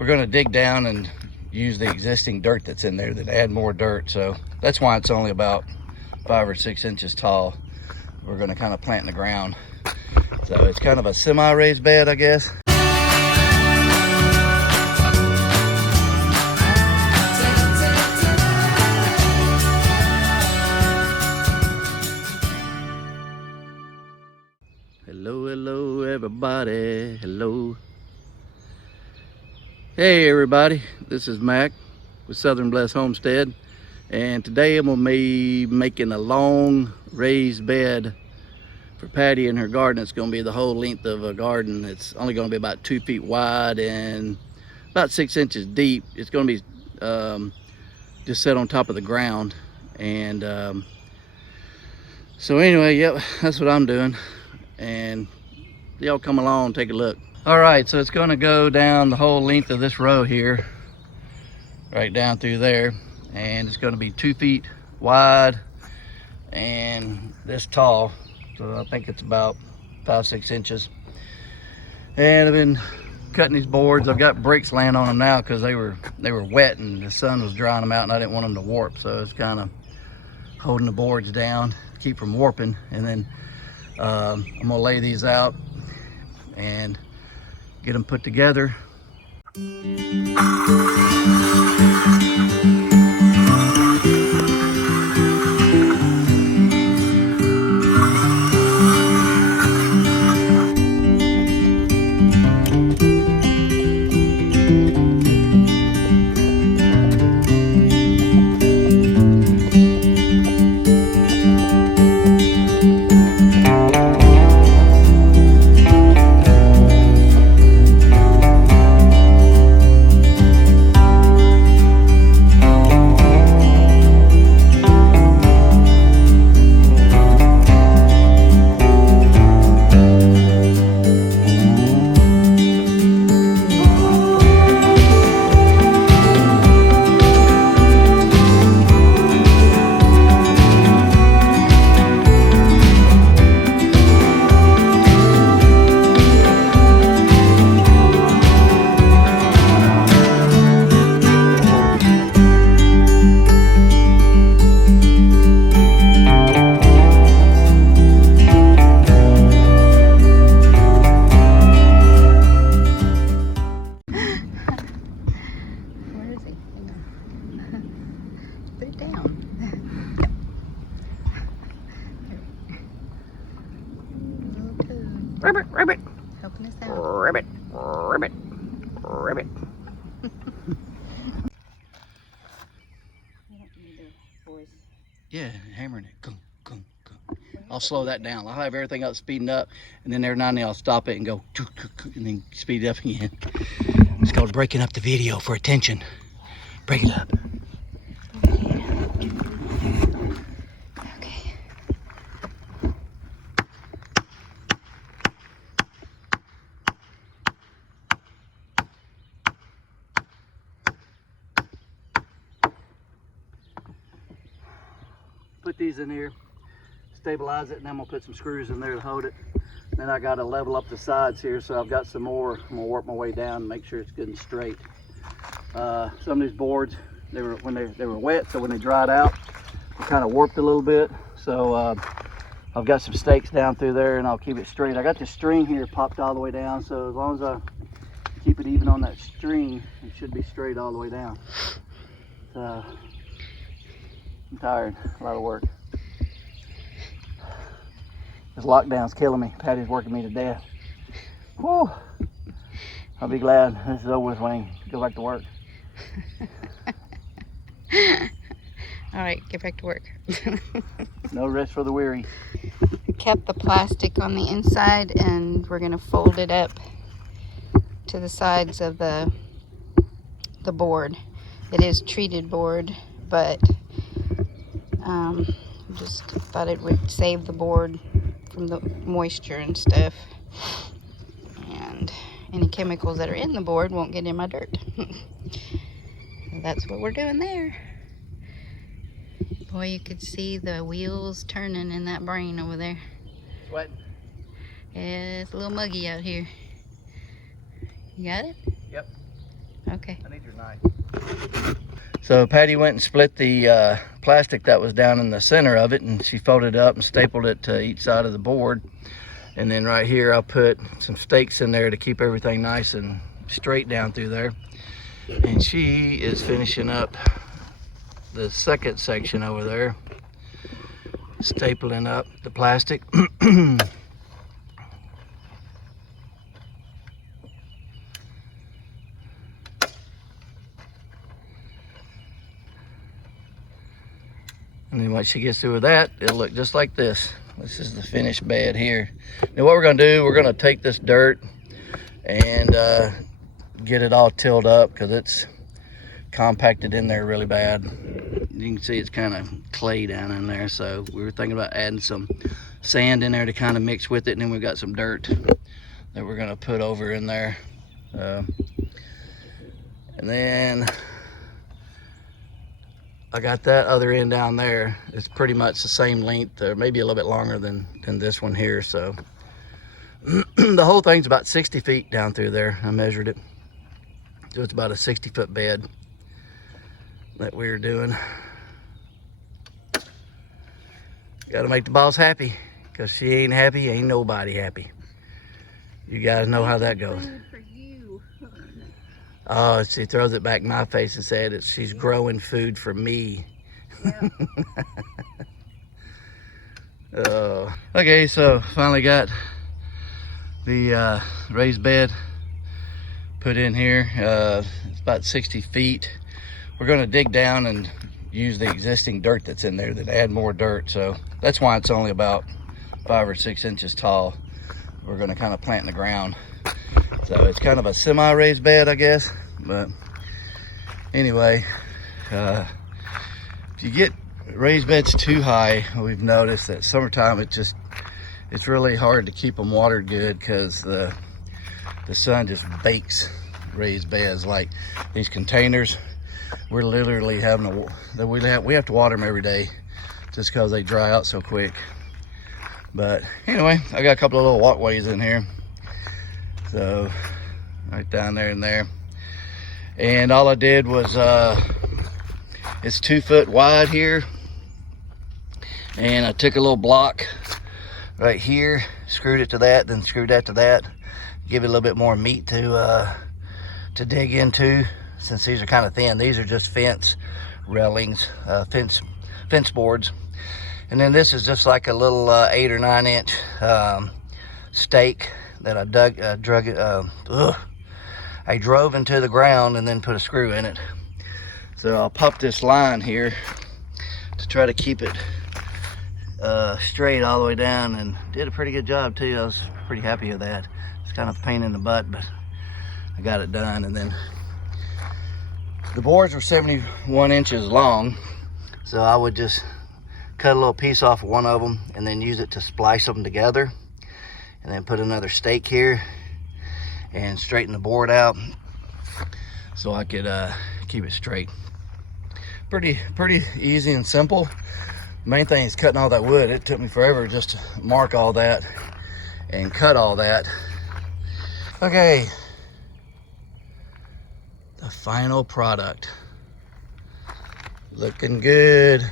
we're gonna dig down and use the existing dirt that's in there, then add more dirt. So that's why it's only about 5 or 6 inches tall. We're gonna kind of plant in the ground. So it's kind of a semi-raised bed, I guess. Hello, hello, everybody. Hello. Hey, everybody. This is Mac with Southern Bless Homestead. And today I'm gonna be making a long raised bed for Patti in her garden. It's gonna be the whole length of a garden. It's only gonna be about 2 feet wide and about 6 inches deep. It's gonna be just set on top of the ground. And so anyway, yep, that's what I'm doing. And y'all come along and take a look. All right, so it's gonna go down the whole length of this row here, right down through there. And it's gonna be 2 feet wide and this tall. So I think it's about 5, 6 inches. And I've been cutting these boards. I've got bricks laying on them now because they were wet and the sun was drying them out and I didn't want them to warp. So it's kind of holding the boards down, keep from warping. And then I'm gonna lay these out and get them put together. Ribbit, ribbit. Helping us out. Ribbit, ribbit, ribbit. Yeah, hammering it. Gung, gung, gung. I'll slow that down. I'll have everything up speeding up, and then every now and then I'll stop it and go, and then speed it up again. It's called breaking up the video for attention. Break it up. Okay. Put these in here, stabilize it, and then I'm gonna put some screws in there to hold it. Then I gotta level up the sides here, so I've got some more. I'm gonna work my way down and make sure it's good and straight. Some of these boards, they were wet, so when they dried out, they kind of warped a little bit. So I've got some stakes down through there, and I'll keep it straight. I got this string here popped all the way down, so as long as I keep it even on that string, it should be straight all the way down. So, I'm tired, a lot of work. This lockdown's killing me. Patti's working me to death. Whew. I'll be glad this is over with when I go back to work. All right, get back to work. No rest for the weary. Kept the plastic on the inside and we're gonna fold it up to the sides of the board. It is treated board, but just thought it would save the board from the moisture and stuff, and any chemicals that are in the board won't get in my dirt. So that's what we're doing there. Boy, you could see the wheels turning in that brain over there. What? Yeah, it's a little muggy out here. You got it? Yep. Okay. I need your knife. So Patti went and split the plastic that was down in the center of it, and she folded it up and stapled it to each side of the board. And then right here I'll put some stakes in there to keep everything nice and straight down through there. And she is finishing up the second section over there, stapling up the plastic. And then once she gets through with that, it'll look just like this. This is the finished bed here. Now what we're gonna do, we're gonna take this dirt and get it all tilled up because it's compacted in there really bad. You can see it's kind of clay down in there, so we were thinking about adding some sand in there to kind of mix with it, and then we've got some dirt that we're gonna put over in there. And then I got that other end down there. It's pretty much the same length, or maybe a little bit longer than this one here. So the whole thing's about 60 feet down through there. I measured it. So it's about a 60-foot bed that we're doing. Got to make the boss happy, because she ain't happy, ain't nobody happy. You guys know how that goes. Oh, she throws it back in my face and said that she's growing food for me. Yeah. Oh. Okay, so finally got the raised bed put in here. It's about 60 feet. We're gonna dig down and use the existing dirt that's in there, then add more dirt. So that's why it's only about 5 or 6 inches tall. We're gonna kind of plant in the ground. So it's kind of a semi-raised bed, I guess. But anyway, if you get raised beds too high, we've noticed that summertime it's really hard to keep them watered good, because the sun just bakes raised beds. Like these containers, we're literally having we have to water them every day just because they dry out so quick. But anyway, I got a couple of little walkways in here. So right down there and there. And all I did was, it's 2 foot wide here. And I took a little block right here, screwed it to that, then screwed that to that. Give it a little bit more meat to dig into, since these are kind of thin. These are just fence railings, fence boards. And then this is just like a little 8 or 9 inch stake that I drove into the ground and then put a screw in it. So I'll pop this line here to try to keep it straight all the way down, and did a pretty good job too. I was pretty happy with that. It's kind of a pain in the butt, but I got it done. And then the boards were 71 inches long, so I would just cut a little piece off of one of them and then use it to splice them together, and then put another stake here and straighten the board out so I could keep it straight. Pretty easy and simple. Main thing is cutting all that wood. It took me forever just to mark all that and cut all that. Okay, the final product. Looking good.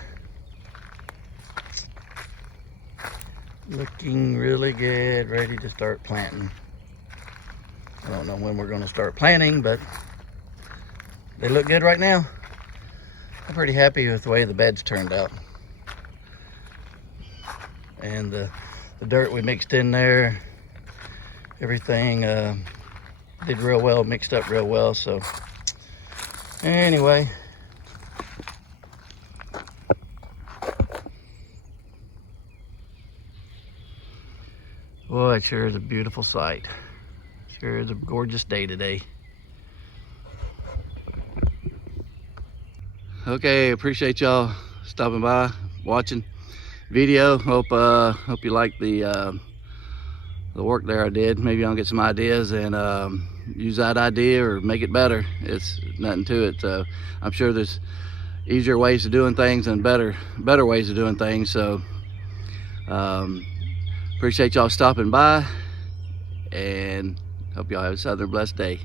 Looking really good, ready to start planting. I don't know when we're gonna start planting, but they look good right now. I'm pretty happy with the way the bed's turned out. And the dirt we mixed in there, everything did real well, mixed up real well. So anyway, boy, it sure is a beautiful sight. Sure is a gorgeous day today. Okay, appreciate y'all stopping by, watching video. Hope you like the work there I did. Maybe I'll get some ideas and use that idea or make it better. It's nothing to it. So I'm sure there's easier ways of doing things and better ways of doing things. So appreciate y'all stopping by, and hope y'all have a southern blessed day.